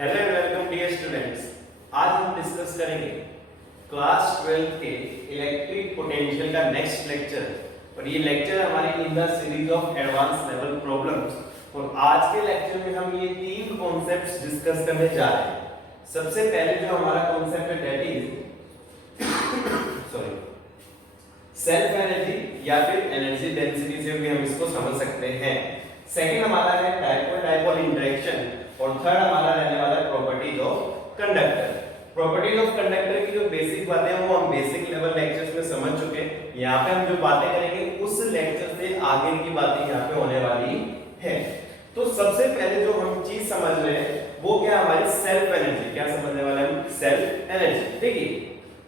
Hello and welcome dear students. आज हम discuss करेंगे क्लास 12 के इलेक्ट्रिक पोटेंशियल का नेक्स्ट लेक्चर। और ये लेक्चर हमारी in the series of advance level problems. और आज के लेक्चर में हम ये तीन कॉन्सेप्ट्स डिस्कस करने जा रहे हैं। सबसे पहले जो हमारा कॉन्सेप्ट है दैट इज सेल्फ एनर्जी या फिर एनर्जी डेंसिटी से भी हम इसको समझ सकते हैं। सेकंड हमारा है डायपोल इंटरेक्शन और थर्ड हमारा रहने वाला है properties of conductor. Properties of conductor की जो बेसिक बातें हैं वो हम बेसिक लेवल लेक्चर्स में समझ चुके हैं। यहाँ पे हम जो बातें करेंगे उस लेक्चर से आगे की बातें यहाँ पे होने वाली है। तो सबसे पहले जो हम चीज समझ रहे हैं वो क्या हमारी सेल्फ एनर्जी। क्या समझने वाले हम सेल्फ एनर्जी। देखिए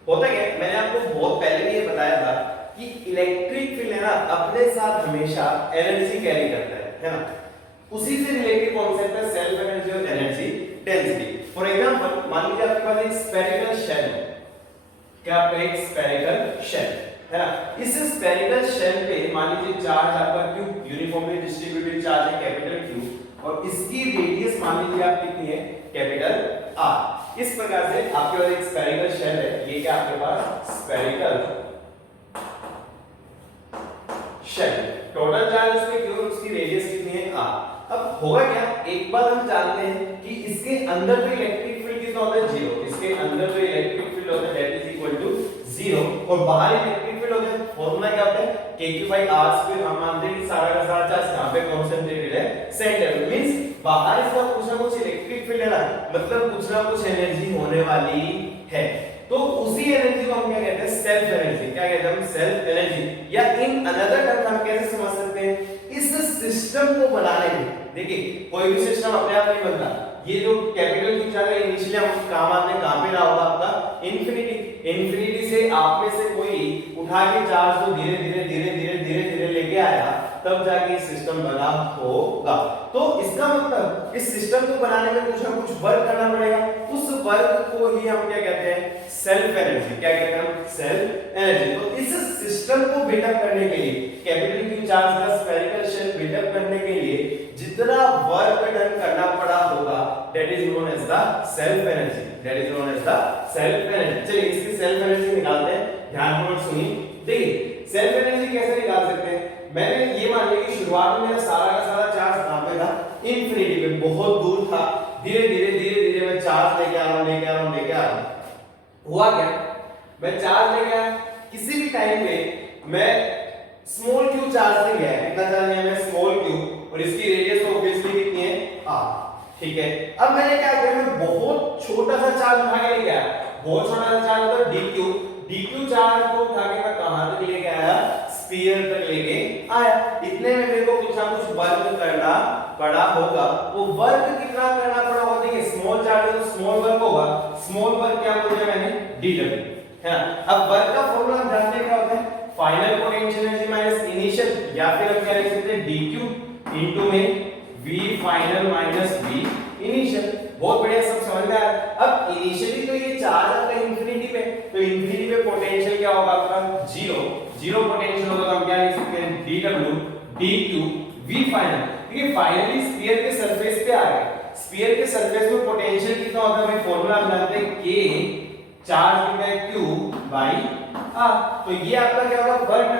होता क्या है, मैंने आपको बहुत पहले भी ये बताया था कि इलेक्ट्रिक फील्ड है ना अपने साथ हमेशा एनर्जी कैरी करता है ना। उसी से रिलेटेड कॉन्सेप्ट है सेल्फ एनर्जी और एनर्जी डेंसिटी। फॉर एग्जांपल मान लीजिए आपके पास एक स्फेरिकल शेल है। क्या आपका एक स्फेरिकल शेल है ना। इस स्फेरिकल शेल पे मान लीजिए चार्ज आपका Q यूनिफॉर्मली डिस्ट्रीब्यूटेड चार्ज है कैपिटल Q और इसकी रेडियस मान लीजिए आप कितनी है कैपिटल R। इस प्रकार से आपके पास एक स्फेरिकल शेल है। ये क्या आपके पास स्फेरिकल शेल, टोटल चार्ज उसमें Q और उसकी रेडियस कितनी है R। अब होगा क्या, एक बात हम जानते हैं कि इसके अंदर जो इलेक्ट्रिक फील्ड कितना होता है जीरो। इसके अंदर जो इलेक्ट्रिक फील्ड होता है that is equal to zero और बाहर इलेक्ट्रिक फील्ड होता है फॉर्मूला क्या होता है kq/r²। हम मानते हैं कि सारा का सारा चार्ज कहां पे कंसंट्रेटेड है सेंटर में। मींस बाहर इसका कुछ ना कुछ इलेक्ट्रिक फील्ड है ना, मतलब कुछ ना कुछ एनर्जी होने वाली है। तो उसी एनर्जी को हम क्या कहते हैं सेल्फ एनर्जी। क्या कहते हैं हम सेल्फ एनर्जी। या इन अनदर टर्म हम कैसे समझ सकते हैं, इस सिस्टम को बनाने में देखिए कोई भी सिस्टम अपने आप नहीं बनता। ये जो कैपिटल Q चार्ज है इनिशियली हम काम आपने कहां पे रहा होगा आपका इंफिनिटी। इंफिनिटी से आप में से कोई उठा के चार्ज को धीरे धीरे लेके आया तब जाके ये सिस्टम बना होगा। तो इसका मतलब इस सिस्टम को बनाने में कुछ ना कुछ वर्क करना पड़ेगा। उस वर्क को ही हम क्या कहते हैं सेल्फ एनर्जी। क्या कहते हैं हम सेल्फ एनर्जी। तो इस सिस्टम को बिल्डअप करने के लिए कैपिटल Q चार्ज का स्फेरिकल शेल बिल्डअप करने के लिए जितना वर्क डन करना पड़ा होगा that is known as the self energy. That is known as the self energy. चलिए इसकी सेल्फ एनर्जी निकालते हैं, ध्यानपूर्वक सुनिए। देखिए सेल्फ एनर्जी कैसे निकाल सकते हैं। मैंने ये मान लिया कि शुरुआत में मेरा सारा का सारा चार्ज कहां पे था इंफिनिटी पे, बहुत दूर था। धीरे धीरे मैं चार्ज लेके आ रहा हूं। हुआ क्या, मैं चार्ज लेके आया, किसी भी टाइम पे मैं स्मॉल q चार्ज ले गया। कितना चार्ज लिया मैं स्मॉल q और इसकी रेडियस तो ऑब्वियसली कितनी है r। ठीक है, अब मैंने क्या किया, मैं बहुत छोटा सा चार्ज उठा के लेके आया। बहुत छोटा सा चार्ज होता है dq चार्ज को उठा के मैं कहां तक लेके आया स्फीयर तक लेके आया। इतने में मेरे को कुछ ना कुछ वर्क करना पड़ा होगा। वो वर्क कितना करना पड़ा होगा, देखिए स्मॉल चार्ज है तो स्मॉल वर्क होगा। स्मॉल वर्क क्या बोल दिया मैंने dw है ना। अब वर्क का फॉर्मूला हम जानते हैं क्या होता है final potential energy minus initial, या फिर हम क्या लिख सकते हैं dq इनटू में v final minus v initial. बहुत बढ़िया, सब समझ में आ रहा है। अब इनिशियली तो ये चार्ज आपका इंफिनिटी पे, तो इंफिनिटी पे पोटेंशियल क्या होगा आपका जीरो पोटेंशियल होगा। तो हम क्या लिख सकते हैं dw dq v फाइनल। देखिए फाइनली स्फीयर के सरफेस पे आ गए। स्फीयर के सरफेस में पोटेंशियल कितना होता है भाई, फॉर्मूला हम जानते हैं k चार्ज कितना है q बाई r। तो ये आपका क्या होगा वर्क,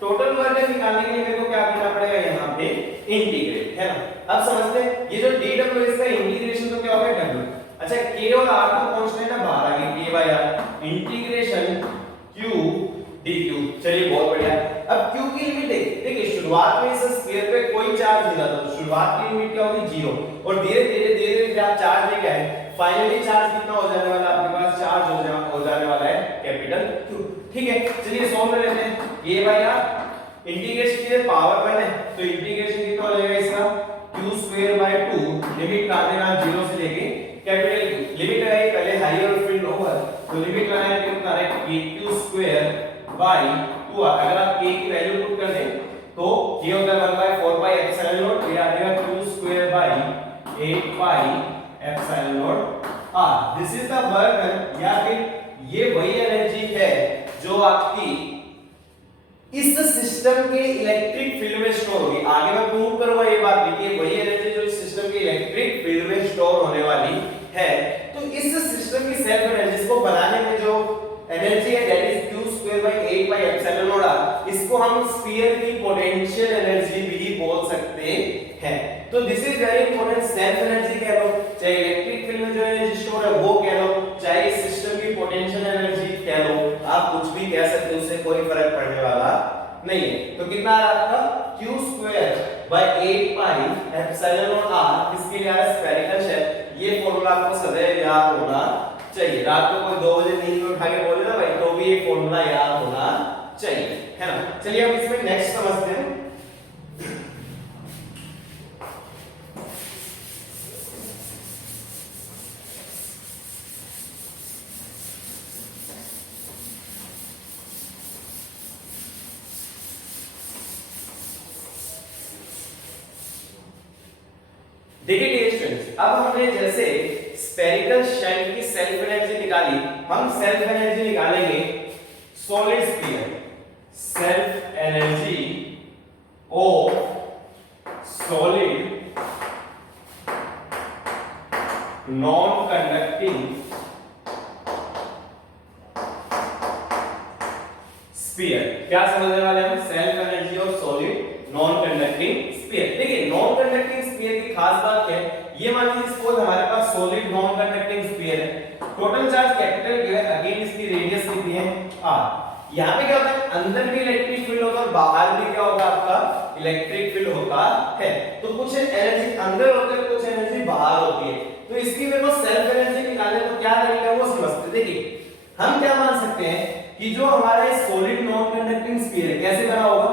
टोटल वर्क निकालने के लिए मेरे को क्या करना पड़ेगा यहाँ पे इंटीग्रेट, है ना। अब समझते हैं ये जो dw इसका इंटीग्रेशन तो क्या होगा w। अच्छा k और r को कांस्टेंट है बाहर आ गए k by r integration q dq। चलिए बहुत बढ़िया। अब q की लिमिट देखिए शुरुआत में इस स्फीयर पे कोई चार्ज नहीं था तो शुरुआत की लिमिट क्या होगी जीरो और धीरे धीरे आप चार्ज लेके आए। फाइनली चार्ज कितना हो जाने वाला है आपके पास, चार्ज हो जाने वाला है कैपिटल Q। ठीक है, चलिए सॉल्व कर लेते हैं। a बाय r इंटीग्रेशन की पावर 1 है तो इंटीग्रेशन कितना हो जाएगा इसका q²/2 लिमिट कहां देना जीरो से लेके कैपिटल Q। लिमिट लगाई पहले हाई और फिर लोअर, तो लिमिट लगाना है कितना है kq²/2। अगर आप k की वैल्यू पुट कर दें तो ये होता है 1/4πε0, ये आ जाएगा q²/8πε0 r। This is the work, या फिर ये वही एनर्जी है जो आपकी इस सिस्टम के इलेक्ट्रिक फील्ड में स्टोर होगी। आगे मैं प्रूव करूंगा ये बात, देखिए वही एनर्जी जो इस सिस्टम के इलेक्ट्रिक फील्ड में स्टोर होने वाली है। तो this is very important. Self energy कह लो, चाहे इलेक्ट्रिक फील्ड में जो एनर्जी स्टोर है वो कह लो, चाहे इस सिस्टम की पोटेंशियल एनर्जी कह लो, आप कुछ भी कह सकते हो, उससे कोई फर्क पड़ने वाला नहीं है। तो कितना आ रहा है आपका q² by 8 पाई एप्सिलॉन और r, किसके लिए आ रहा है, स्फेरिकल शेल। ये फॉर्मूला आपको सदैव याद होना चाहिए। रात को कोई 2 बजे नींद में उठा के बोले ना भाई, तो भी ये फॉर्मूला याद होना चाहिए, है ना। चलिए अब इसमें नेक्स्ट समझते हैं। देखिए स्टूडेंट्स, अब हमने जैसे स्फेरिकल शेल की सेल्फ एनर्जी निकाली, हम सेल्फ एनर्जी निकालेंगे solid sphere. Self energy of solid non conducting sphere. क्या समझने वाले हम, self energy of solid non conducting sphere. देखिए नॉन कंडक्टिंग स्फीयर की खास बात क्या है, ये मान लीजिए सपोज हमारे पास सॉलिड नॉन कंडक्टिंग स्फीयर है, टोटल चार्ज कैपिटल Q है, अगेन इसकी रेडियस कितनी है r। यहाँ पे क्या होता है, अंदर भी इलेक्ट्रिक फील्ड होता है और बाहर भी क्या होगा आपका इलेक्ट्रिक फील्ड होता है। तो कुछ एनर्जी अंदर होती है, कुछ एनर्जी बाहर होती है। तो इसकी मेरे को सेल्फ एनर्जी निकालने तो क्या तरीका है वो समझते। देखिए हम क्या मान सकते हैं कि जो हमारा सॉलिड नॉन कंडक्टिंग स्फीयर है कैसे बना होगा,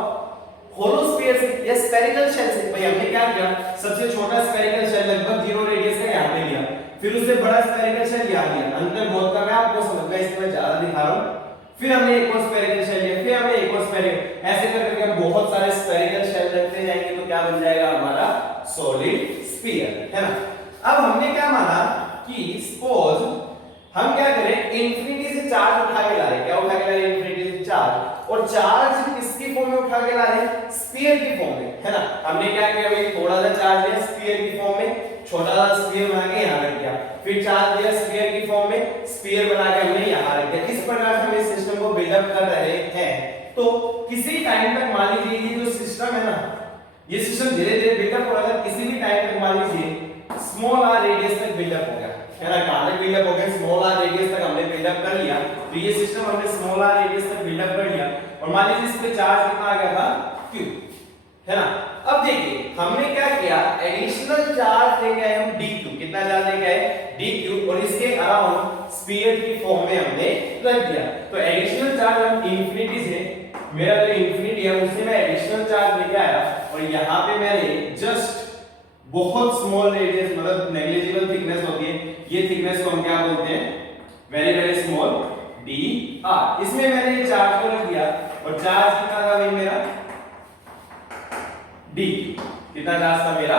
होलो स्फीयर से या स्फेरिकल शेल से। भाई हमने क्या किया, सबसे छोटा स्फेरिकल शेल लगभग 0 रेडियस का यहाँ पे लिया, फिर उससे बड़ा स्फेरिकल शेल यहाँ लिया, अंतर बहुत कम है आपको समझ में, इसमें ज्यादा दिखा रहा हूँ। फिर हमने एक और स्फेरिकल शेल लिया, फिर हमने एक और स्फेरिकल, ऐसे करके हम बहुत सारे स्फेरिकल शेल रखते जाएंगे तो क्या बन जाएगा हमारा सॉलिड स्फीयर, है ना। अब हमने क्या माना कि सपोज हम क्या करें, इंफिनिटी से चार्ज उठा के ला रहे हैं। क्या उठा के ला रहे हैं, इंफिनिटी से चार्ज, और चार्ज किसकी फॉर्म में उठा के ला रहे हैं, स्फीयर की फॉर्म में, है ना। हमने क्या किया भाई, थोड़ा सा चार्ज लिया स्फीयर की फॉर्म में, छोटा सा स्फीयर बना के यहाँ रख दिया, फिर चार्ज लिया स्फीयर की फॉर्म में, स्फीयर बना के हमने यहाँ रख दिया। इस प्रकार से हम इस सिस्टम को बिल्डअप कर रहे हैं। तो किसी टाइम तक मान लीजिए ये जो सिस्टम है ना, ये सिस्टम धीरे धीरे बिल्डअप हो रहा है, किसी भी टाइम तक मान लीजिए स्मॉल r रेडियस तक बिल्डअप हो गया, है ना। कहां तक बिल्डअप हो गया, स्मॉल r रेडियस तक हमने बिल्डअप कर लिया। तो ये सिस्टम हमने स्मॉल r रेडियस तक बिल्डअप कर लिया, और मान लीजिए इस पे चार्ज कितना आ गया था, q, है ना। अब देखिए हमने क्या किया, एडिशनल चार्ज लेके आए हम dq। कितना चार्ज लेके आए, dq, और इसके अराउंड स्फीयर की फॉर्म में हमने रख दिया। तो एडिशनल चार्ज हम इंफिनिटी से, मेरा जो इंफिनिटी है उससे मैं एडिशनल चार्ज लेके आया, और यहाँ पे मैंने जस्ट बहुत स्मॉल रेडियस, मतलब नेग्लिजिबल थिकनेस होती है, ये थिकनेस को हम क्या बोलते हैं, वेरी वेरी स्मॉल dr। इसमें मैंने ये चार्ज को रख दिया, और चार्ज कितना था भाई मेरा, dq। कितना चार्ज था मेरा,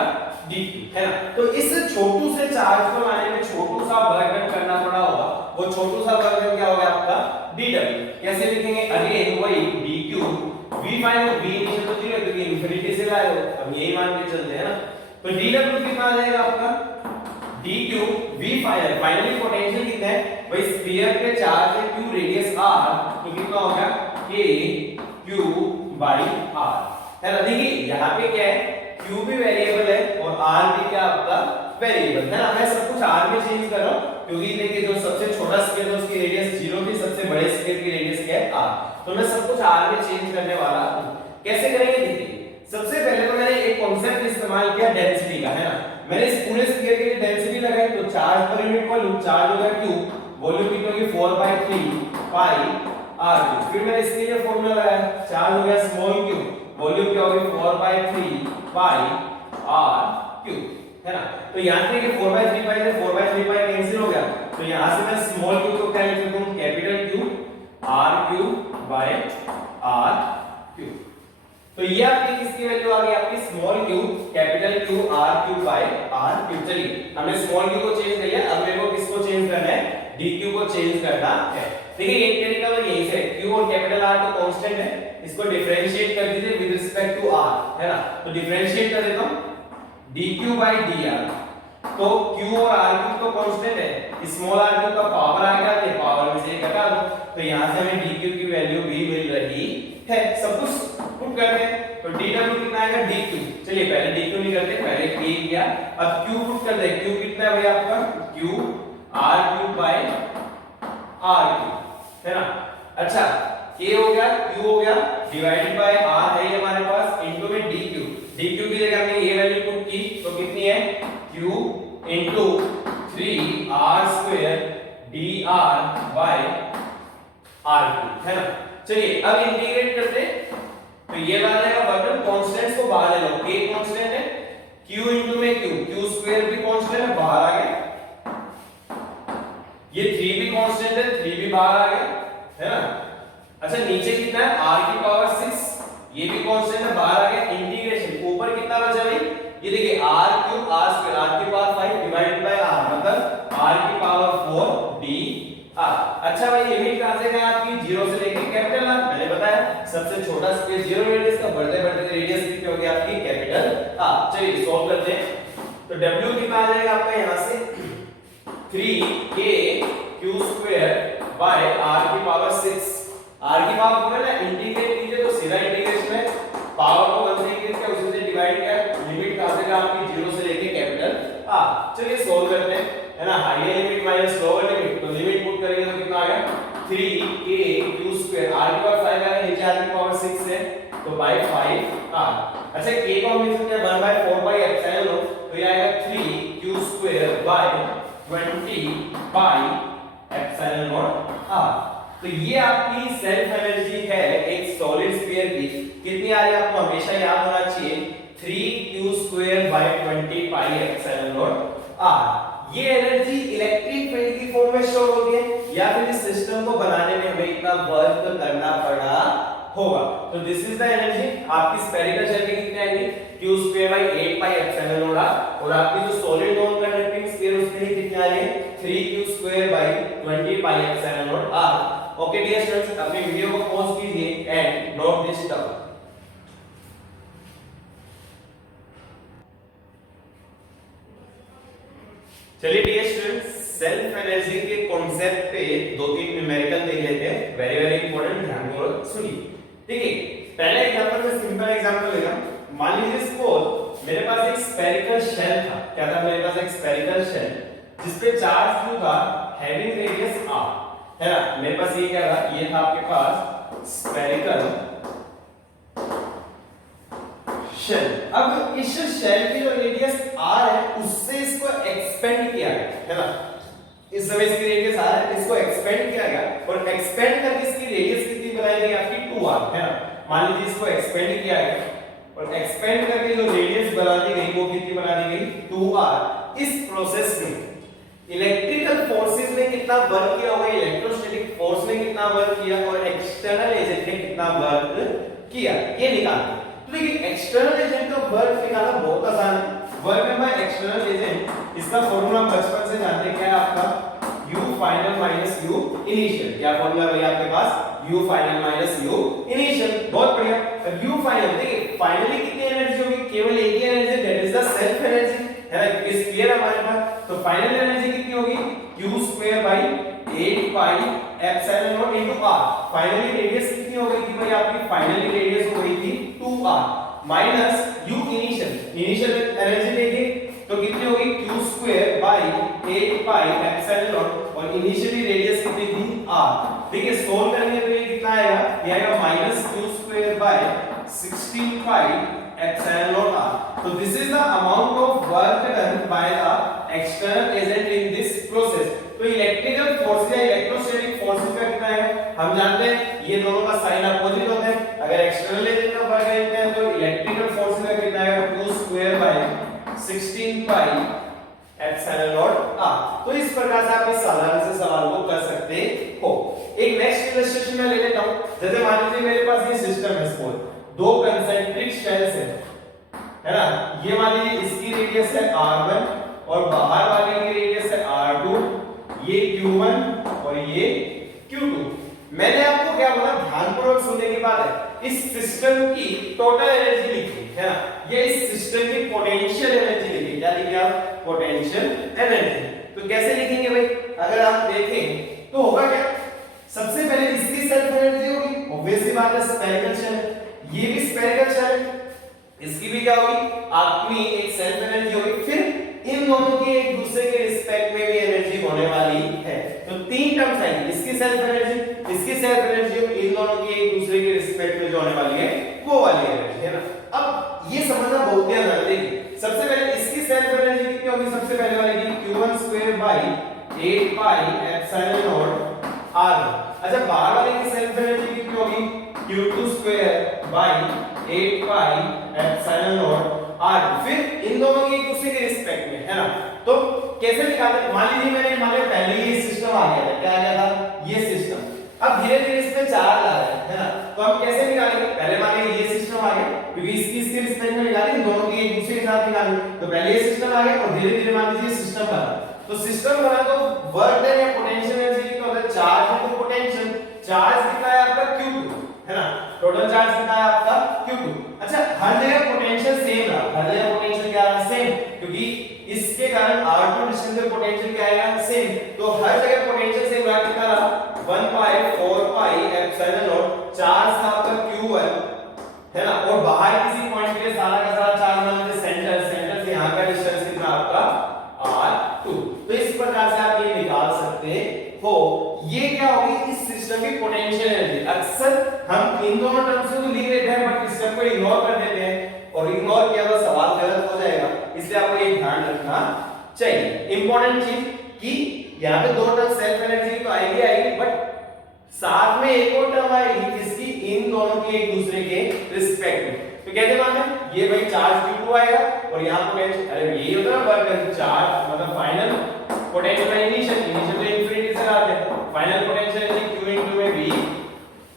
dq, है ना। तो इस छोटू से चार्ज को लाने में छोटू सा वर्क करना पड़ा होगा, वो छोटू सा वर्क क्या होगा आपका dw। कैसे लिखेंगे, अगेन वही dq, v5 और v नीचे तो 0 क्योंकि इंफिनिटी से लाए हो, हम यही मान के चलते हैं ना। तो dw कितना आ जाएगा आपका, dq v5, फाइनली पोटेंशियल कितना है भाई, स्फीयर के चार्ज है q रेडियस r, तो कितना हो गया k q by r, है ना। देखिए यहाँ पे क्या है, q भी वेरिएबल है और r भी क्या आपका वेरिएबल, है ना। मैं सब कुछ r में चेंज कर रहा हूँ क्योंकि देखिए जो सबसे छोटा स्फीयर है उसकी रेडियस 0 थी, सबसे बड़े स्फीयर की रेडियस क्या है r, तो मैं सब कुछ r में चेंज करने वाला हूँ। कैसे करेंगे, देखिए सबसे पहले तो मैंने एक कॉन्सेप्ट इस्तेमाल किया डेंसिटी का, है ना। मैंने इस पूरे स्फीयर के लिए डेंसिटी लगाई, तो चार्ज पर यूनिट वॉल्यूम, चार्ज होगा q, वॉल्यूम कितना होगी 4/3 पाई r। फिर मैंने इसके लिए फार्मूला लगाया, चार्ज हो गया स्मॉल q, वॉल्यूम क्या होगी 4/3 पाई r3, है ना। तो यहाँ से 4/3 पाई से 4/3 पाई कैंसिल हो गया, तो यहाँ से मैं स्मॉल q को क्या लिख सकता हूँ, capital Q r3 by r3। तो ये आपकी किसकी वैल्यू आ गई, आपकी small q capital Q r3 by r3। चलिए हमने स्मॉल q को चेंज कर लिया, अब मेरे को किसको चेंज करना है, dq को चेंज करना है। देखिए एक तरीका तो यही से, q और कैपिटल R तो कांस्टेंट है, इसको डिफरेंशिएट कर दीजिए विद रिस्पेक्ट टू r, है ना। तो डिफरेंशिएट कर देता हूं, dq by dr, तो q और r तो कांस्टेंट है, स्मॉल r का पावर आएगा, ये पावर में से घटा दो, तो यहां से हमें dq की वैल्यू भी मिल रही है। सब कुछ पुट करते हैं तो dw कितना आएगा dq। चलिए पहले dq नहीं करते, पहले k किया, अब q पुट करते हैं। q कितना है भैया आपका, q r3 by r3 है ना। अच्छा k हो गया, q हो गया, डिवाइडेड बाय r है ये हमारे पास, इनटू में dq। dq की जगह हमने ये वैल्यू पुट की तो कितनी है, q into 3r² dr by r3 है ना। चलिए अब इंटीग्रेट करते हैं तो ये वाला का वर्क कांस्टेंट्स को बाहर ले लो, k कांस्टेंट है, q इनटू में q² भी कांस्टेंट है, बाहर आ गया, ये 3 भी कांस्टेंट है, 3 भी बाहर आ गया है ना। अच्छा नीचे कितना है, r की पावर 6, ये भी कांस्टेंट है, बाहर आ गया, इंटीग्रेशन ऊपर कितना बचा भाई, ये देखिए r³ r² r की पावर 5 डिवाइडेड बाय r मतलब r की पावर 4 dr। अच्छा भाई लिमिट कहां से कहां आपकी, 0 से लेके कैपिटल r, मैंने बताया सबसे छोटा स्पेस 0 रेडियस का, बढ़ते बढ़ते रेडियस कितनी होगी आपकी, कैपिटल r। चलिए सॉल्व करते हैं तो w कितना आ जाएगा आपका यहां से 3kq² by r की पावर 6, r की पावर को ना इंटीग्रेट कीजिए तो सीधा इंटीग्रेशन है, पावर को 1 से इंक्रीज किया उसी से डिवाइड किया, लिमिट कहां से कहां आपकी 0 से लेके कैपिटल r। चलिए सॉल्व करते हैं है ना, higher limit minus lower limit, तो लिमिट पुट करेंगे तो कितना आ गया 3kq², r की पावर 5 आएगा, नीचे r की पावर 6 है तो by 5r। अच्छा k को हम लिख सकते हैं 1/4 by epsilon, तो ये आएगा 3q² by 20 by epsilon naught r। तो ये आपकी सेल्फ एनर्जी है एक सॉलिड स्फीयर की, कितनी आ रही है आपको हमेशा याद होना चाहिए, 3q² by 20 pi epsilon naught r। ये एनर्जी इलेक्ट्रिक फील्ड की फॉर्म में स्टोर होती है या फिर इस सिस्टम को बनाने में हमें इतना वर्क करना पड़ा होगा। तो दिस इज द एनर्जी आपकी स्फेरिकल शेल की कितनी आएगी, q² by 8 pi epsilon naught r, और आपकी जो सॉलिड नॉन कंडक्टिंग स्फीयर उसके लिए कितनी आ रही है 3q² by 20 pi epsilon naught r। Okay dear students, अपनी वीडियो को पॉज कीजिए एंड नोट दिस डाउन। चलिए डियर स्टूडेंट्स, सेल्फ एनर्जी के कॉन्सेप्ट पे दो तीन न्यूमेरिकल देख लेते हैं, वेरी वेरी इंपॉर्टेंट, ध्यान पूर्वक सुनिए। ठीक है, पहला एग्जांपल में सिंपल एग्जांपल लेगा, मान लीजिए सपोज मेरे पास एक स्फेरिकल शेल था, क्या था मेरे पास एक स्फेरिकल शेल जिस पे चार्ज q था हैविंग रेडियस r है ना। मेरे पास ये क्या था, ये था आपके पास स्फेरिकल शेल। अब इस शेल की जो रेडियस r है उससे इसको एक्सपेंड किया गया है ना, इस समय इसकी रेडियस r है, इसको एक्सपेंड किया गया और एक्सपेंड करके इसकी रेडियस कितनी बनाई गई आपकी 2r है ना। मान लीजिए इसको एक्सपेंड किया गया और एक्सपेंड करके जो रेडियस बना दी गई वो कितनी बना दी गई 2r। इस प्रोसेस में इलेक्ट्रिकल फोर्सेस ने कितना वर्क किया होगा, इलेक्ट्रोस्टैटिक फोर्स ने कितना वर्क किया और एक्सटर्नल एजेंट ने कितना वर्क किया, ये निकालना। तो देखिए एक्सटर्नल एजेंट का वर्क निकालना बहुत आसान है। वर्क में बाय एक्सटर्नल एजेंट, इसका फार्मूला बचपन से जानते हैं, क्या है आपका u final minus u initial. क्या फार्मूला है आपके पास, u final minus u initial. बहुत बढ़िया। अब u फाइनल, देखिए फाइनली कितनी एनर्जी होगी, केवल एक ही energy, that is the self energy है ना, इस क्लियर हमारे पास। तो फाइनल एनर्जी कितनी होगी, q² by 8 pi epsilon naught into r। Finally radius कितनी हो गई थी भाई आपकी, फाइनली रेडियस हो गई थी 2r minus u initial, initial energy देखिए तो कितनी होगी q² by 8 pi epsilon naught और इनिशियली रेडियस कितनी थी r। देखिए सोल्व करेंगे तो ये कितना आएगा, ये आएगा minus q² by 16 pi epsilon naught r। So this is the amount of work done by the external agent in this process। तो इलेक्ट्रिकल फोर्स या इलेक्ट्रोस्टैटिक फोर्सेस का कितना है, हम जानते हैं ये दोनों का साइन अपोजिट होता है। अगर एक्सटर्नल एजेंट का वर्क देखते हैं तो इलेक्ट्रिकल फोर्स का कितना है q² by 16 pi epsilon naught r। तो इस प्रकार से आप इस साधारण से सवाल को कर सकते हो। एक नेक्स्ट इलस्ट्रेशन में ले लेता हूं, जैसे मान लीजिए मेरे पास ये सिस्टम है, सपोज दो कंसेंट्रिक शेल्स है ना, ये मान लीजिए इसकी रेडियस है r1 और बाहर वाले की रेडियस है r2, ये q1 और ये q2। मैंने आपको क्या बोला, ध्यानपूर्वक सुनने की बात है, इस सिस्टम की टोटल एनर्जी लिखी है ना, ये इस सिस्टम की पोटेंशियल एनर्जी लिखी, क्या लिखी आप, पोटेंशियल एनर्जी। तो कैसे लिखेंगे भाई, अगर आप देखें तो होगा क्या, सबसे पहले इसकी सेल्फ एनर्जी होगी, ऑब्वियस सी बात है स्फेरिकल शेल, ये भी स्फेरिकल शेल है, इसकी भी क्या होगी, आपकी एक सेल्फ एनर्जी होगी, फिर इन दोनों की एक दूसरे के रिस्पेक्ट में भी एनर्जी होने वाली है। तो तीन टर्म्स आएंगी, इसकी सेल्फ एनर्जी, इसकी सेल्फ एनर्जी और इन दोनों की एक दूसरे के रिस्पेक्ट में जो होने वाली है वो वाली एनर्जी है ना। अब ये समझना बहुत ही आसान है। देखिए सबसे पहले इसकी सेल्फ एनर्जी कितनी होगी, सबसे पहले वाले की q1 square by 8 pi epsilon naught r। अच्छा बाहर वाले की सेल्फ एनर्जी कितनी होगी, q2 square by 8 pi epsilon naught r। फिर इन दोनों की एक दूसरे के रिस्पेक्ट में है ना। तो कैसे निकालते, मान लीजिए मैंने पहले ये सिस्टम आ गया था, क्या आ गया था, ये सिस्टम। अब धीरे धीरे इसमें चार्ज आ रहा है ना, तो हम कैसे निकालेंगे, पहले मान लीजिए ये सिस्टम आ गया, क्योंकि इसके रिस्पेक्ट में निकालेंगे, दोनों की एक दूसरे के साथ निकालेंगे। तो पहले ये सिस्टम आ गया और धीरे धीरे मान लीजिए सिस्टम बना। तो सिस्टम बना तो वर्क डन या पोटेंशियल एनर्जी कितना होता है, चार्ज इनटू पोटेंशियल। चार्ज कितना है आपका q2 है ना, टोटल चार्ज कितना है आपका q2। अच्छा हर जगह पोटेंशियल सेम रहा, हर जगह पोटेंशियल क्या रहा, सेम, क्योंकि इसके कारण R2 डिस्टेंस पे पोटेंशियल क्या आएगा, सेम। तो हर जगह पोटेंशियल सेम रहा, कितना रहा 1 पाई 4 पाई एप्सिलॉन नॉट। चार्ज था आपका q1 है ना, और बाहर किसी पॉइंट के लिए सारा का सारा चार्ज मान लीजिए सेंटर से यहां का डिस्टेंस कितना आपका R2। तो इस प्रकार से आप ये निकाल सकते हो। ये क्या होगी, इस सिस्टम की पोटेंशियल एनर्जी। अक्सर हम इन दोनों टर्म्स को लिख लेते हैं बट सिस्टम को इग्नोर कर देते हैं, और इग्नोर किया तो सवाल गलत हो जाएगा, इसलिए आपको ये ध्यान रखना चाहिए। इंपॉर्टेंट चीज कि यहाँ पे दो टर्म सेल्फ एनर्जी तो आएगी बट साथ में एक और टर्म आएगी जिसकी इन दोनों की एक दूसरे के रिस्पेक्ट में। तो कैसे माने, ये भाई चार्ज q2 आएगा और यहाँ पोटेंशियल, अरे यही होता है ना वर्क चार्ज मतलब फाइनल पोटेंशियल इनिशियल तो इंफिनिटी से आते हैं, फाइनल पोटेंशियल है q इनटू में v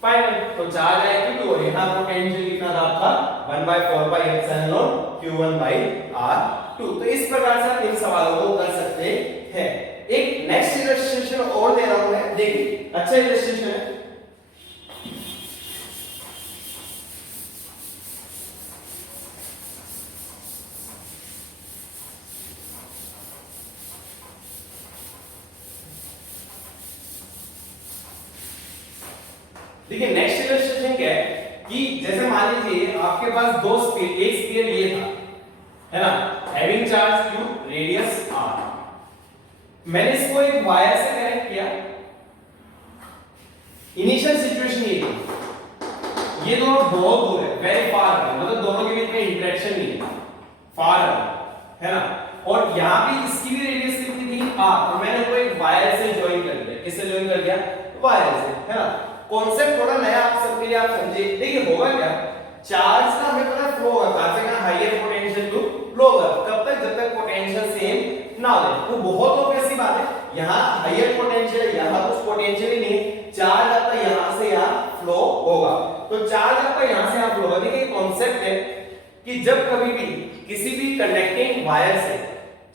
फाइनल। तो चार्ज है q2 और यहाँ पोटेंशियल कितना था आपका 1/4 पाई एप्सिलॉन नॉट q1/r2। तो इस प्रकार से आप इन सवालों को कर सकते हैं। एक नेक्स्ट इलस्ट्रेशन और दे रहा हूं मैं, देखिए अच्छा इलस्ट्रेशन है। देखिए नेक्स्ट इलस्ट्रेशन क्या है कि जैसे मान लीजिए आपके पास दो स्फीयर, एक स्फीयर ये था है ना, having charge q radius r। मैंने इसको एक वायर से कनेक्ट किया। इनिशियल सिचुएशन ये थी, ये दोनों बहुत दूर है, वेरी फार है, मतलब दोनों के बीच में इंटरेक्शन नहीं है, फार है ना। और यहां भी इसकी भी रेडियस कितनी थी r, और मैंने उसको एक वायर से ज्वाइन कर दिया। किससे ज्वाइन कर दिया, वायर से, है ना। कॉन्सेप्ट थोड़ा नया आप सबके लिए, आप समझे। देखिए होगा क्या, चार्ज का हमें पता फ्लो होगा कहां से कहां, हायर पोटेंशियल टू लोअर, कब तक, जब तक पोटेंशियल सेम ना हो। वो बहुत ऑब्वियस सी बात है, यहां हायर पोटेंशियल, यहां कुछ पोटेंशियल ही नहीं, चार्ज आपका यहां से यहां फ्लो होगा। तो चार्ज आपका यहां से यहां फ्लो होगा। देखिए कॉन्सेप्ट है कि जब कभी भी किसी भी कंडक्टिंग वायर से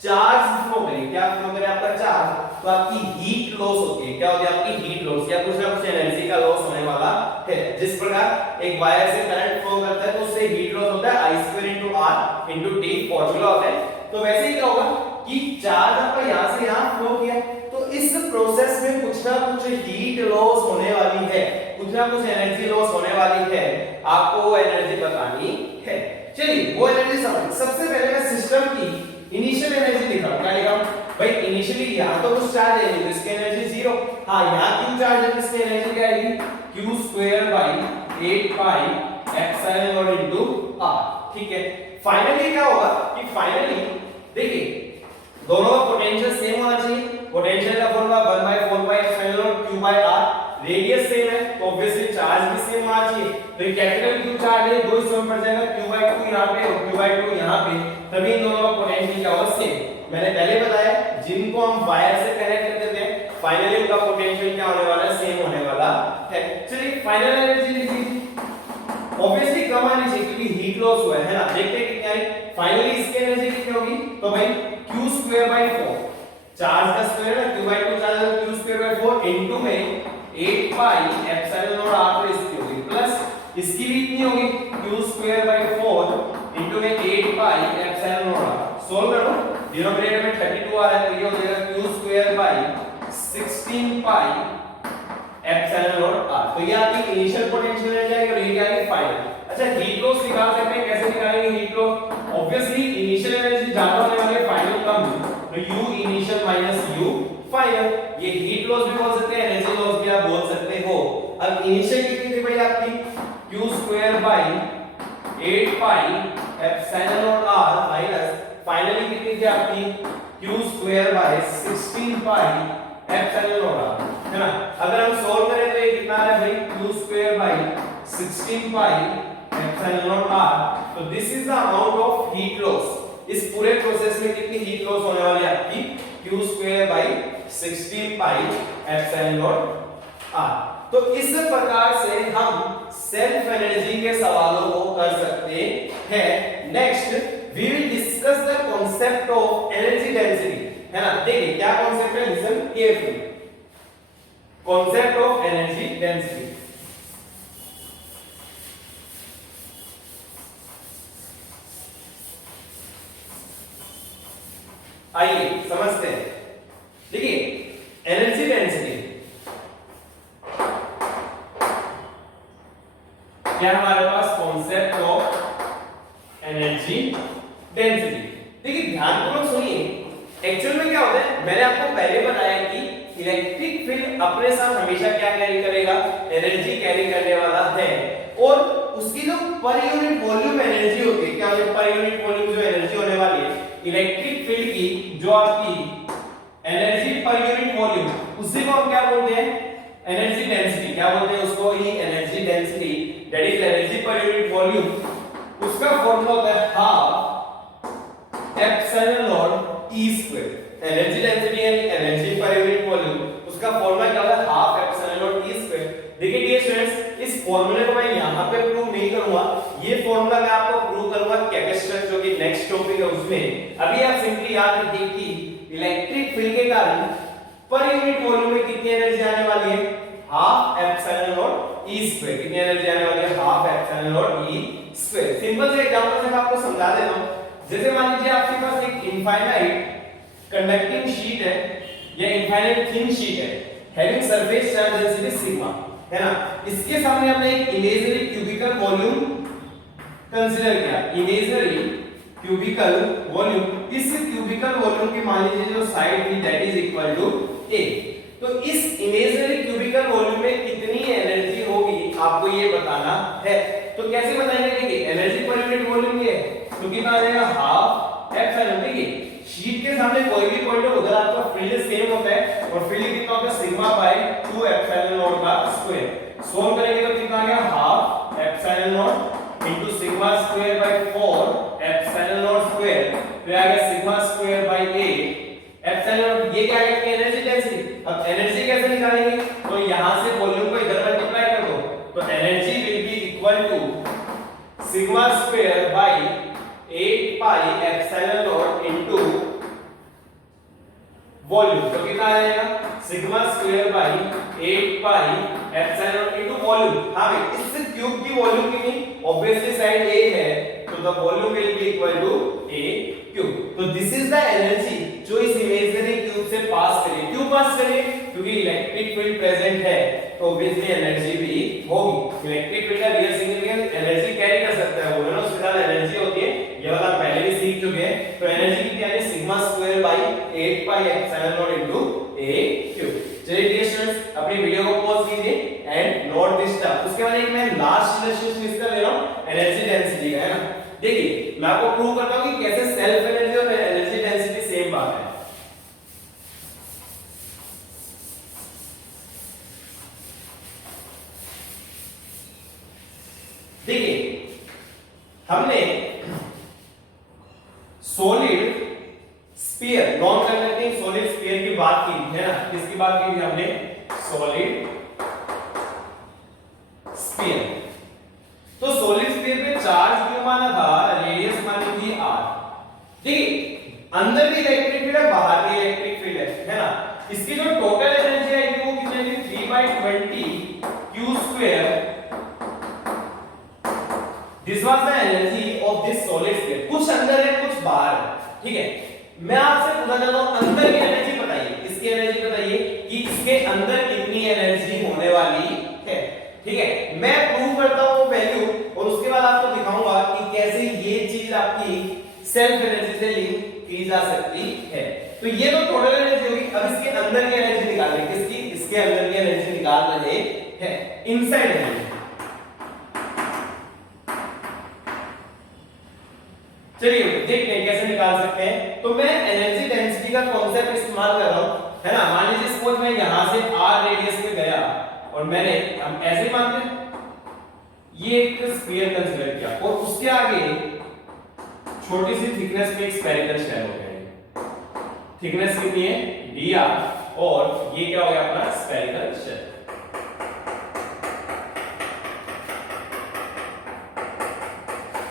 चार्ज फ्लो करे, क्या फ्लो करे आपका चार्ज, तो आपकी हीट लॉस होती है। क्या होती है आपकी हीट लॉस, या कुछ ना कुछ एनर्जी का लॉस होने वाला है। जिस प्रकार एक वायर से करंट फ्लो करता है तो उससे हीट लॉस होता है, I2 * R * T फॉर्मूला होता है। तो वैसे ही क्या होगा कि चार्ज आपका यहां से यहां फ्लो किया, तो इस प्रोसेस में कुछ ना कुछ हीट लॉस होने वाली है, कुछ ना कुछ एनर्जी लॉस होने वाली है, आपको वो एनर्जी बतानी है। चलिए वो एनर्जी समझ। सबसे पहले मैं सिस्टम की इनिशियल एनर्जी लिखा, क्या लिखा भाई, इनिशियली यहां तो कुछ चार्ज है तो इसकी एनर्जी 0। हां यहां q चार्ज है, इसकी एनर्जी क्या आएगी, q² / 8 pi epsilon naught into r। ठीक है, फाइनली क्या होगा कि फाइनली देखिए दोनों का पोटेंशियल सेम होना चाहिए। पोटेंशियल का formula 1/4 pi epsilon not q/r, radius same है तो ऑब्वियसली चार्ज भी सेम होना चाहिए। तो ये कैपिटल Q चार्ज है, दो हिस्सों में पड़ जाएगा, q/2 यहां पे और q/2 यहां पे, तभी इन दोनों का पोटेंशियल क्या होगा, सेम। मैंने पहले बताया जिनको हम वायर से कनेक्ट कर देते हैं फाइनली उनका पोटेंशियल क्या होने वाला है, सेम होने वाला है। चलिए फाइनल एनर्जी लिखिए। ऑब्वियसली कम आनी चाहिए क्योंकि हीट लॉस हुआ है ना। देखते हैं कितनी आई। फाइनली इसकी एनर्जी कितनी होगी, तो भाई q²/4, चार्ज का स्क्वायर है, q/2 चार्ज है, q²/4 इनटू में 8 पाई एप्सिलॉन नॉट r पर इसकी होगी, प्लस इसकी भी इतनी होगी q²/4 इनटू में 8 pi epsilon naught r। Solve करो, डिनोमिनेटर में 32 आ रहा है तो ये हो जाएगा q² / 16 पाई एप्सिलॉन नॉट r। तो ये आपकी इनिशियल पोटेंशियल एनर्जी आएगी और ये क्या आएगी, फाइनल। अच्छा हीट लॉस निकाल सकते हैं, कैसे निकालेंगे heat loss? Obviously initial energy ज्यादा होने वाली है, फाइनल कम, तो U initial minus U final. ये हीट लॉस भी बोल सकते हैं, एनर्जी लॉस भी आप बोल सकते हो। अब इनिशियल कितनी थी भाई आपकी? q square by 8 pi epsilon naught r minus finally कितनी थी आपकी? q स्क्वायर बाय 16 पाई एप्सिलॉन नॉट r, है ना? अगर हम सॉल्व करें तो ये कितना आ रहा है भाई? q स्क्वायर बाय 16 पाई एप्सिलॉन नॉट r। तो this is the amount of heat loss. इस पूरे प्रोसेस में कितनी हीट लॉस होने वाली है आपकी? q स्क्वायर बाय 16 पाई एप्सिलॉन नॉट r। तो इस प्रकार से हम सेल्फ एनर्जी के सवालों को कर सकते हैं। Next we will discuss the concept of energy density, है ना? देखिए क्या कांसेप्ट है, listen carefully. Concept of energy density, आइए समझते हैं। देखिए एनर्जी डेंसिटी क्या हमारे पास कॉन्सेप्ट ऑफ एनर्जी डेंसिटी। देखिए ध्यानपूर्वक सुनिए, एक्चुअल में क्या होता है, मैंने आपको पहले बताया कि इलेक्ट्रिक फील्ड अपने साथ हमेशा क्या कैरी करेगा? एनर्जी कैरी करने वाला है, और उसकी जो पर यूनिट वॉल्यूम एनर्जी होती है, क्या होती है? पर यूनिट वॉल्यूम जो एनर्जी होने वाली है इलेक्ट्रिक फील्ड की, जो आपकी एनर्जी पर यूनिट वॉल्यूम, उसी को हम क्या बोलते हैं? Energy density. क्या बोलते हैं उसको? ही energy density, that is energy per unit volume. उसका फॉर्मूला होता है half epsilon naught E square. Energy density यानी एनर्जी पर यूनिट वॉल्यूम, उसका फॉर्मूला क्या होता है? Half epsilon naught E square. देखिए डियर स्टूडेंट्स, इस फॉर्मूले को मैं यहां पे प्रूव नहीं करूंगा, ये फॉर्मूला मैं आपको प्रूव करूंगा कैपेसिटर जो कि नेक्स्ट टॉपिक है उसमें। अभी आप सिंपली याद रखिए कि इलेक्ट्रिक फील्ड के कारण पर यूनिट वॉल्यूम में कितनी एनर्जी आने वाली है? Half epsilon naught E square. कितनी एनर्जी आने वाली है? Half epsilon naught E square. Simple से एग्जांपल से मैं आपको समझा देता हूं। जैसे मान लीजिए आपके पास एक इनफाइनाइट कंडक्टिंग शीट है या इनफाइनाइट थिन शीट है having surface charge density sigma, है ना? इसके सामने हमने एक इमेजिनरी क्यूबिकल वॉल्यूम कंसीडर किया। इमेजिनरी क्यूबिकल वॉल्यूम, इस क्यूबिकल वॉल्यूम की मान लीजिए जो साइड थी that is equal to a। तो इस इमेजिनरी क्यूबिकल वॉल्यूम में कितनी एनर्जी होगी आपको ये बताना है। तो कैसे बताएंगे? देखिए एनर्जी पर यूनिट वॉल्यूम ये है, तो कितना आ जाएगा? Half epsilon. देखिए शीट के सामने कोई भी पॉइंट हो, उधर आपका फील्ड सेम होता है, और फील्ड कितना होता है? सिग्मा बाय 2 एप्सिलॉन नॉट का स्क्वायर। सॉल्व करेंगे तो कितना आ गया? Half epsilon naught into sigma square bye 4 epsilon not square, फिर आ गया सिग्मा स्क्वायर बाय 8 एप्सिलॉन। ये क्या है? Energy density. अब एनर्जी कैसे निकालेंगे? तो यहां से वॉल्यूम को इधर मल्टीप्लाई कर दो, तो energy will be equal to sigma square by 8 pi epsilon naught into volume. तो कितना आ जाएगा? Sigma square by 8 pi epsilon naught into volume. हां भाई, इस क्यूब की वॉल्यूम कितनी? ऑब्वियसली साइड a है, तो the volume will be equal to a cube. तो दिस इज द एनर्जी जो इस इमेजिनरी क्यूब से पास करेगी। क्यों पास करेगी? क्योंकि इलेक्ट्रिक फील्ड प्रेजेंट है, तो ऑब्वियसली एनर्जी भी होगी। इलेक्ट्रिक फील्ड का रियल सिग्निफिकेंस एनर्जी कैरी कर सकता है, वो ना उसके साथ एनर्जी होती है, ये वाला पहले भी सीख चुके हैं। तो एनर्जी कितनी आ रही है? Sigma square by 8 pi epsilon naught into a cube. चलिए डियर स्टूडेंट्स, अपनी वीडियो को पॉज कीजिए एंड नोट दिस स्टफ। उसके बाद एक मैं लास्ट इलस्ट्रेशन इसका ले रहा हूं एनर्जी डेंसिटी का, है ना? देखिए मैं आपको प्रूव करता हूं कि कैसे सेल्फ एनर्जी और एनर्जी डेंसिटी सेम बात है। देखिए हमने solid sphere, non conducting solid sphere की बात की है ना? किसकी बात की थी हमने? Solid sphere. तो सॉलिड स्फीयर पे चार्ज क्यों माना था? रेडियस मानी थी r। देखिए अंदर भी इलेक्ट्रिक फील्ड है, बाहर भी इलेक्ट्रिक फील्ड है ना? इसकी जो टोटल एनर्जी आएगी वो कितनी थी? 3/20 q square. This was the energy of this solid sphere. कुछ अंदर है कुछ बाहर है, ठीक है? मैं आपसे पूछना चाहता हूं अंदर की एनर्जी बताइए, इसकी एनर्जी बताइए कि इसके अंदर कितनी एनर्जी होने वाली है, ठीक है? मैं प्रूव करता हूं वैल्यू और उसके बाद आप सेल्फ एनर्जी से लिंक की जा सकती है। तो ये तो टोटल एनर्जी होगी। अब इसके अंदर की एनर्जी निकाल रहे हैं, किसकी? इसके अंदर की एनर्जी निकाल रहे हैं, इनसाइड एनर्जी। चलिए देखते हैं कैसे निकाल सकते हैं। तो मैं एनर्जी डेंसिटी का कॉन्सेप्ट इस्तेमाल कर रहा हूं, है ना। मान लीजिए सपोज मैं यहां से r रेडियस पे गया और मैंने, हम ऐसे मानते हैं, ये एक स्फीयर कंसीडर किया और उसके आगे छोटी सी थिकनेस में एक स्फेरिकल शेल हो गया। थिकनेस कितनी है? dr, और ये क्या हो गया अपना स्फेरिकल शेल।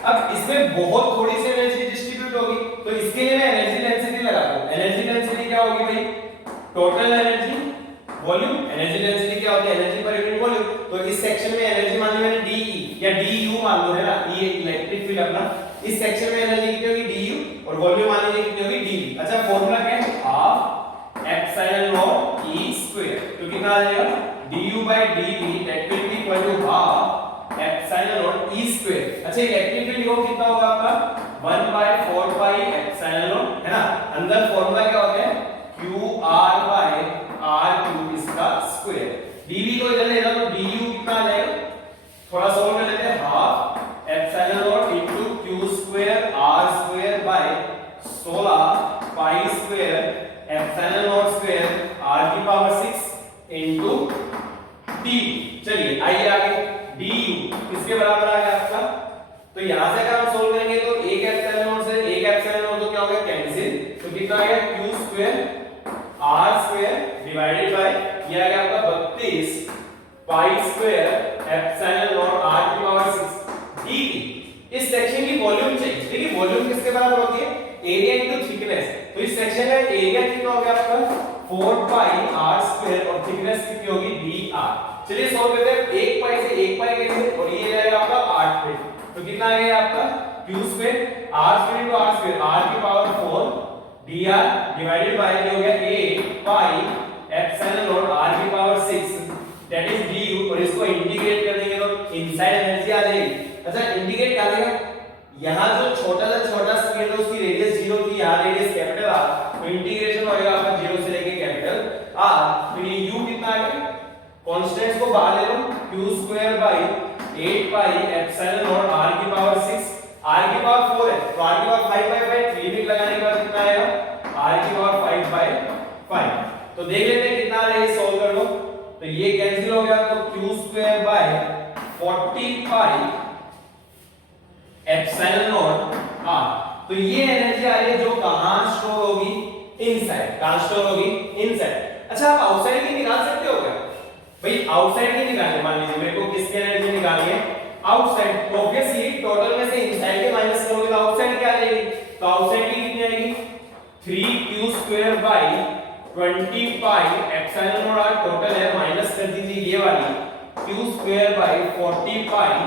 अब इसमें बहुत थोड़ी सी एनर्जी डिस्ट्रीब्यूट होगी, तो इसके लिए मैं एनर्जी डेंसिटी लगाता हूं। एनर्जी डेंसिटी क्या होगी भाई? Total energy volume. Energy density क्या होती है? Energy per unit volume. तो इस सेक्शन में एनर्जी मान ली मैंने dE या du मान लो, है ना, ये इलेक्ट्रिक फील्ड अपना। इस सेक्शन में एनर्जी कितनी होगी? du, और वॉल्यूम मान लीजिए कितनी होगी? dV। अच्छा, फार्मूला क्या है? Half epsilon naught E square. तो कितना आ जाएगा? du/dV that will be equal to half epsilon naught E square. अच्छा, इलेक्ट्रिक फील्ड वो कितना होगा आपका? 1/4 पाई एप्सिलॉन नॉट, है ना। अंदर फार्मूला क्या होता है? QR/R³ इसका स्क्वायर। dV को इधर ले जाओ तो du कितना आ जाएगा? थोड़ा सॉल्व कर लेते हैं। Half epsilon naught into q square r square by 16 pi square epsilon not square r की पावर 6 इनटू d। चलिए आइए आगे, du किसके बराबर आ गया आपका? तो यहां से अगर हम सोल्व करेंगे तो एक एप्सिलॉन नॉट से एक एप्सिलॉन नॉट तो क्या हो गया? कैंसिल। तो कितना आ गया? q square r square divided by ये आ गया आपका 32 pi square epsilon naught r की पावर 6 dt। इस सेक्शन की वॉल्यूम चाहिए। देखिए वॉल्यूम किसके बराबर होती है? Area into thickness. तो इस सेक्शन का एरिया कितना हो गया आपका? 4 पाई r स्क्वायर, और थिकनेस कितनी होगी? dr। चलिए सॉल्व करते हैं। 1 पाई से 1 पाई कैंसिल, और ये जाएगा आपका 8 पे। तो कितना आ गया आपका? q square r square into r square, r की पावर 4 dr डिवाइडेड बाय ये हो गया 8 पाई एप्सिलॉन नॉट r की पावर 6 दैट इज du, और इसको इंटीग्रेट कर देंगे तो इनसाइड एनर्जी आ जाएगी। अच्छा, इंटीग्रेट कर देगा, यहां जो छोटा सा छोटा स्फीयर है उसकी रेडियस 0 थी, यहां रेडियस कैपिटल r, तो इंटीग्रेशन होएगा आपका 0 से लेके कैपिटल r। तो ये u कितना आ गया? कांस्टेंट्स को बाहर ले लो, q square by 8 pi epsilon naught r की पावर 6, r की पावर 4 है तो r की पावर 5/5, लिमिट लगाने के बाद कितना आएगा? r की पावर 5/5। तो देख लेते हैं कितना आ रहा है, सॉल्व कर लो। तो ये कैंसिल हो गया, तो q स्क्वायर बाय 40 पाई एप्सिलॉन नॉट r। तो ये एनर्जी आ रही है जो कहां स्टोर होगी? इनसाइड। कहां स्टोर होगी? इनसाइड। अच्छा, आप आउटसाइड की निकाल सकते हो क्या भाई? आउटसाइड की निकालनी, मान लीजिए मेरे को किसकी एनर्जी निकालनी है? आउटसाइड। ऑब्वियसली टोटल में से इनसाइड के माइनस करोगे तो आउटसाइड क्या आ जाएगी? तो आउटसाइड की कितनी आएगी? 3q square by 20 pi epsilon naught r total है, माइनस कर दीजिए ये वाली q स्क्वायर बाय 40 पाई।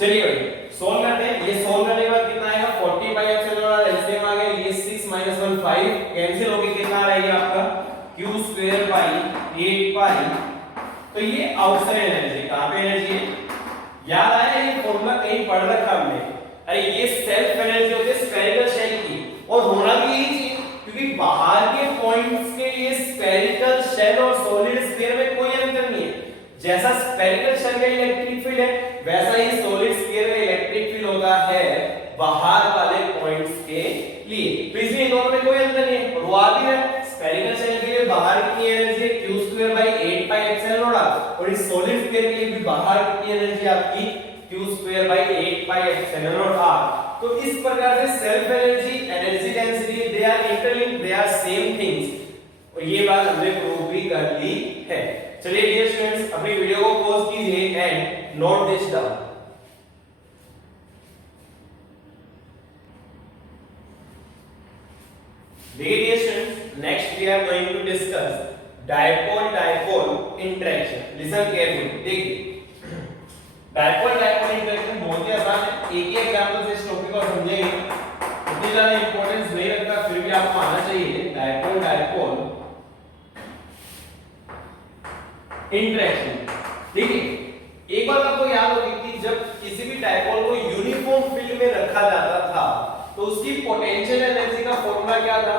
चलिए भाई सोल्व करते हैं। ये सोल्व करने के बाद कितना आएगा? 40 पाई एप्सिलॉन नॉट एलसीएम आ गया, ये 6 - 1 5 कैंसिल हो गया, कितना आ रहेगा आपका? q स्क्वायर बाय 8 पाई। तो ये आउटसाइड एनर्जी। कहां पे एनर्जी है? याद आया ये फॉर्मूला कहीं पढ़ रखा हमने। अरे ये सेल्फ एनर्जी होती है स्फेरिकल शेल की, और होना भी यही चाहिए क्योंकि बाहर के पॉइंट्स के लिए स्फेरिकल शेल और सॉलिड स्फीयर में कोई अंतर नहीं है। जैसा स्फेरिकल शेल का इलेक्ट्रिक फील्ड है वैसा ही सॉलिड स्फीयर का इलेक्ट्रिक फील्ड होता है बाहर वाले पॉइंट्स के लिए। तो इसमें इन दोनों में कोई अंतर नहीं है, और वो आ भी है। स्फेरिकल शेल के लिए बाहर कितनी एनर्जी है? q square by 8 pi epsilon naught r, और इस सॉलिड स्फीयर के लिए भी बाहर कितनी एनर्जी आपकी? q square by 8 pi epsilon naught r। तो इस प्रकार से self energy, energy density, they are interlinked, they are same things, और ये बात हमने प्रूव भी कर ली है। चलिए डियर स्टूडेंट्स, अपनी वीडियो को पॉज कीजिए एंड नोट दिस डाउन। देखिए dear students, next we are going to discuss dipole interaction. Listen carefully. देखिए डायपोल इंटरेक्शन बहुत ही आसान है, एक ही एग्जांपल से इस टॉपिक को समझेंगे, इतनी ज्यादा इंपॉर्टेंस नहीं रखता, फिर भी आपको आना चाहिए। Dipole interaction. देखिए एक बात आपको याद होगी कि जब किसी भी डायपोल को यूनिफॉर्म फील्ड में रखा जाता था उसकी पोटेंशियल एनर्जी का फॉर्मूला क्या था,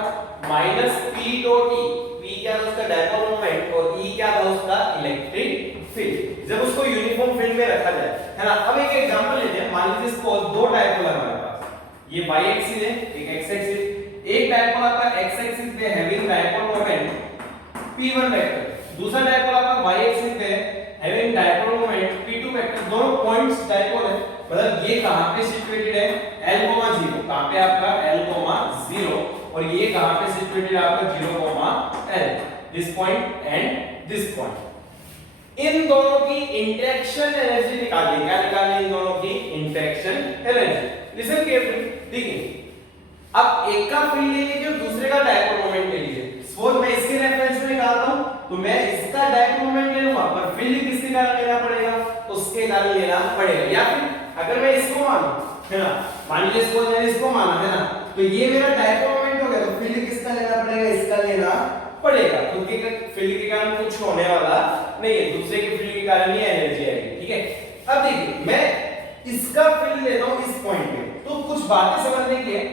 minus P dot E. P क्या था उसका डायपोल मोमेंट और ई क्या था उसका इलेक्ट्रिक फील्ड। जब उसको यूनिफॉर्म फील्ड में रखा जाए, है ना। अब एक एग्जांपल लेते हैं, मान लीजिए इसको दो डायपोल है हमारे पास, ये y एक्सिस है, एक x एक्सिस। एक डायपोल आपका x एक्सिस पे having dipole moment p1 vector, दूसरा डायपोल आपका y एक्सिस पे having dipole moment p2 vector. दोनों पॉइंट्स डायपोल है, मतलब ये कहां पे सिचुएटेड है, l, 0। कहां पे आपका l, 0, और ये कहां पे सिचुएटेड है आपका 0, l, this point and this point. इन दोनों की इंटरेक्शन एनर्जी निकालिए। क्या निकालिए, इन दोनों की इंटरेक्शन एनर्जी। लिसन केयरफुली, देखिए अब एक का फील्ड ले लीजिए, दूसरे का डायपोल मोमेंट ले लीजिए। सपोज मैं इसके रेफरेंस में निकालता हूं तो मैं इसका डायपोल मोमेंट ले लूंगा, पर फील्ड किसके कारण लेना पड़ेगा, उसके कारण लेना पड़ेगा। या फिर अगर मैं इसको मानूं, है ना, मान लीजिए सपोज मैंने इसको माना, है ना, तो ये मेरा डायपोल मोमेंट हो गया, तो फील्ड किसका लेना पड़ेगा, इसका लेना पड़ेगा, क्योंकि फील्ड के कारण कुछ होने वाला नहीं है, दूसरे के फील्ड के कारण ही एनर्जी आएगी। ठीक है, अब देखिए मैं इसका फील्ड लेता हूं इस पॉइंट पे, तो कुछ बातें समझने की है।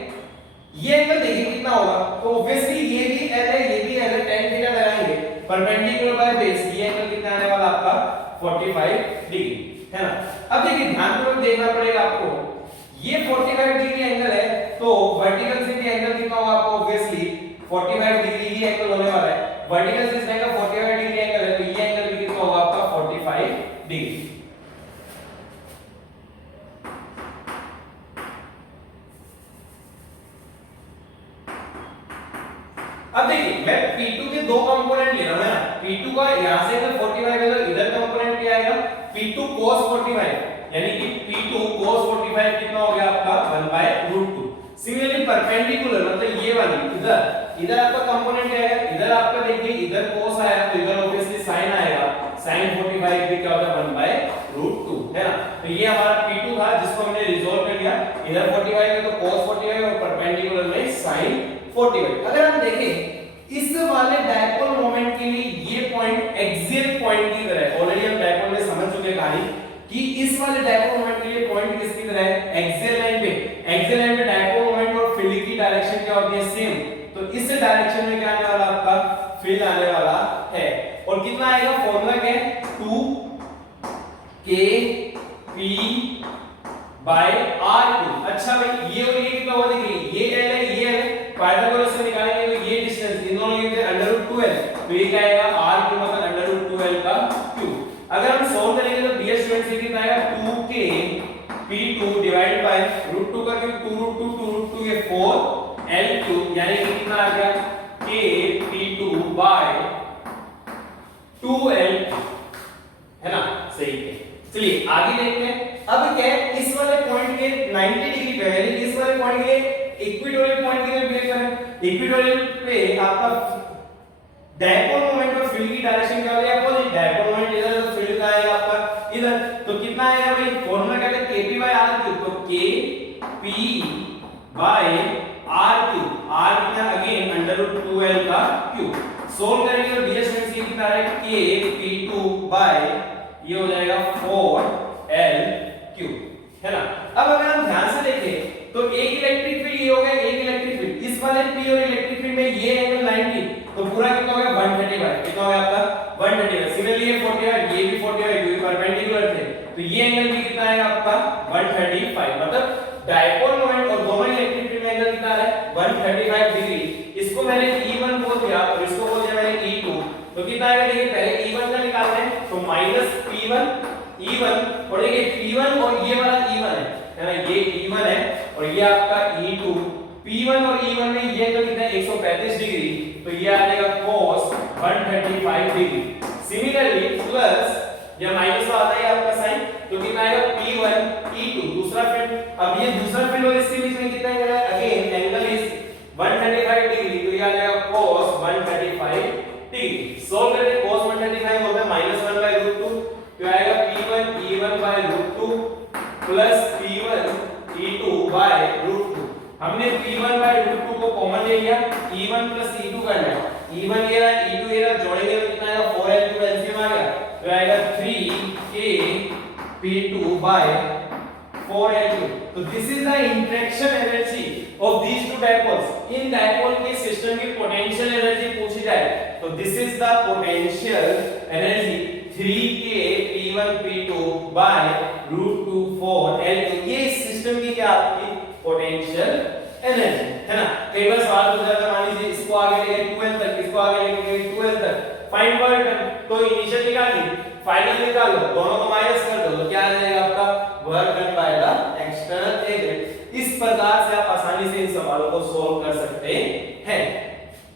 ये एंगल देखिए कितना होगा, तो ऑब्वियसली ये भी L है, ये भी L है, tan थीटा लगाएंगे परपेंडिकुलर बाय बेस, ये एंगल कितना आने वाला आपका 45 डिग्री, है ना। अब देखिए ध्यानपूर्वक देखना पड़ेगा आपको, ये 45 डिग्री एंगल है, तो वर्टिकल से भी एंगल कितना होगा आपको, ऑब्वियसली 45 डिग्री ही एंगल होने वाला है। वर्टिकल से इसका 45 डिग्री एंगल है, तो ये एंगल भी कितना होगा आपका 45 डिग्री। अब देखिए मैं P2 के दो कंपोनेंट ले रहा हूं, है ना। P2 का यहां से अगर 45 है तो इधर कंपोनेंट क्या आएगा, P2 cos 45, यानी कि P2 cos 45 कितना हो गया आपका 1/√2। सिमिलरली परपेंडिकुलर मतलब ये वाली इधर आपका कंपोनेंट क्या है, इधर आपका देखिए इधर cos आया तो इधर ऑब्वियसली sin आएगा, sin 45 भी क्या होता है 1/√2, है ना। तो ये हमारा P2 था जिसको हमने रिजॉल्व कर लिया, इधर 45 है तो cos 45 और परपेंडिकुलर में sin 45। अगर हम देखें इस वाले डायपोल मोमेंट के लिए ये पॉइंट एक्सियल पॉइंट की तरह है, ऑलरेडी हम डायपोल में समझ चुके हैं कहानी कि इस वाले डायपोल मोमेंट के लिए पॉइंट किसकी तरह है, एक्सियल लाइन पे। एक्सियल लाइन पे डायपोल मोमेंट और फील्ड की डायरेक्शन क्या होती है, सेम। तो इस डायरेक्शन में क्या आने वाला आपका फील्ड आने वाला है, और कितना आएगा, फॉर्मूला क्या है 2kp/r2। अच्छा भाई ये और ये कितना हुआ, देखिए ये L है, ये है, पाइथागोरस से निकालेंगे तो ये डिस्टेंस इन दोनों के √2l, तो ये क्या आएगा r क्यूब मतलब √2l का क्यूब। अगर हम सॉल्व करेंगे तो डियर स्टूडेंट्स ये कितना आएगा 2kp2 डिवाइडेड बाय √2 का क्यूब 2√2 ये 4l क्यूब, यानी कि कितना आ गया kp2/2l, है ना, सही है। चलिए आगे देखते हैं। अब क्या है, इस वाले पॉइंट के 90 डिग्री पे, यानी इस वाले पॉइंट के इक्वेटोरियल पॉइंट की तरफ ब्रेक करें। इक्वेटोरियल पे आपका डायपोल मोमेंट और फील्ड की डायरेक्शन क्या होगी, अपोजिट। डायपोल मोमेंट इधर तो फील्ड का आएगा आपका इधर, तो कितना आएगा भाई, फॉर्मूला क्या है kp/r3, तो kp/r3, r कितना अगेन √2l का क्यूब। सोल्व करेंगे तो डियर स्टूडेंट्स ये कितना है kp2 ये हो जाएगा 4l क्यूब, है ना। अब अगर हम ध्यान से देखें तो एक इलेक्ट्रिक फील्ड ये हो गया, एक इलेक्ट्रिक फील्ड इस वाले p और इलेक्ट्रिक फील्ड में ये एंगल 90, तो पूरा कितना हो गया 135, कितना हो गया आपका 135। सिमिलरली ये 45, ये भी 45 क्योंकि परपेंडिकुलर थे, तो ये एंगल भी कितना आएगा आपका 135। मतलब डायपोल मोमेंट और दोनों इलेक्ट्रिक फील्ड में एंगल कितना आ रहा है 135 डिग्री। इसको मैंने E1 बोल दिया और इसको बोल दिया मैंने E2, तो कितना आएगा देखिए, पहले E1 का निकालते हैं, तो -P1 E1, और देखिए P1 और ये वाला E1 है ना, ये E1 है और ये आपका E2। P1 और E1 में ये एंगल कितना है 135 डिग्री, तो ये आ जाएगा cos 135 डिग्री। सिमिलरली प्लस या माइनस आता है आपका साइन, तो कितना आएगा P1 E2 दूसरा फील्ड। अब ये दूसरा फील्ड और इसके बीच में कितना एंगल है, अगेन एंगल इज 135 डिग्री, तो ये आ जाएगा cos 135 डिग्री। सॉल्व करते हैं, cos 135 होता है -1/√2, तो आएगा P1 E1/√2 plus P1 E2/√2। हमने P1/√2 को कॉमन ले लिया, E1 प्लस E2 करना है, E1 ये रहा, E2 ये रहा, जोड़ेंगे तो कितना आएगा 4l क्यूब, एलसीएम आ गया, तो आएगा 3kp2/4l क्यूब। तो this is the interaction energy of system की पोटेंशियल एनर्जी पूछी जाए तो this is the potential energy 3k P1 P2 by √2 4 L2। ये इस सिस्टम की क्या आपकी पोटेंशियल एनर्जी है ना। कई बार सवाल पूछा था, मान लीजिए इसको आगे लेके 2l तक, इसको आगे लेके 2l तक, फाइंड वर्क डन, तो इनिशियल निकाल ली, फाइनल निकाल लो, दोनों को माइनस कर दो तो क्या आ जाएगा आपका work done by the external agent. इस प्रकार से आप आसानी से इन सवालों को सॉल्व कर सकते हैं।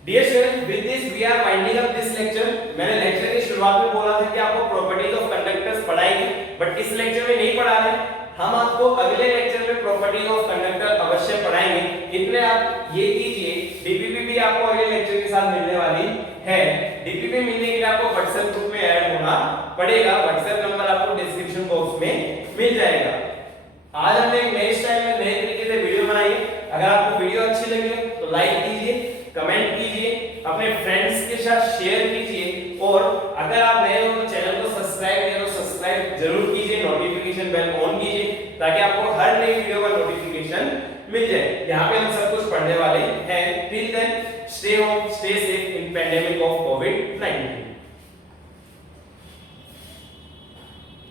Dear student, with this we are winding up this lecture. मैंने लेक्चर की शुरुआत में बोला था कि आपको प्रॉपर्टीज ऑफ कंडक्टर्स पढ़ाएंगे, बट इस लेक्चर में नहीं पढ़ा रहे, हम आपको अगले लेक्चर में प्रॉपर्टीज ऑफ कंडक्टर अवश्य पढ़ाएंगे। इतने आप ये कीजिए, डीपीपी भी आपको अगले लेक्चर के साथ मिलने वाली है। डीपीपी मिलने के लिए आपको व्हाट्सएप ग्रुप में ऐड होना पड़ेगा, व्हाट्सएप नंबर आपको डिस्क्रिप्शन बॉक्स में मिल जाएगा। आज हमने एक नए स्टाइल में नए तरीके से वीडियो बनाई है। अगर आपको वीडियो अच्छी लगी हो तो लाइक कीजिए, कमेंट कीजिए, अपने फ्रेंड्स के साथ शेयर कीजिए, और अगर आप नए हो तो चैनल को सब्सक्राइब नहीं तो सब्सक्राइब जरूर कीजिए, नोटिफिकेशन बेल ऑन कीजिए ताकि आपको हर नई वीडियो का नोटिफिकेशन मिल जाए। यहाँ पे हम सब कुछ पढ़ने वाले हैं। Till then stay home, stay safe in pandemic of covid.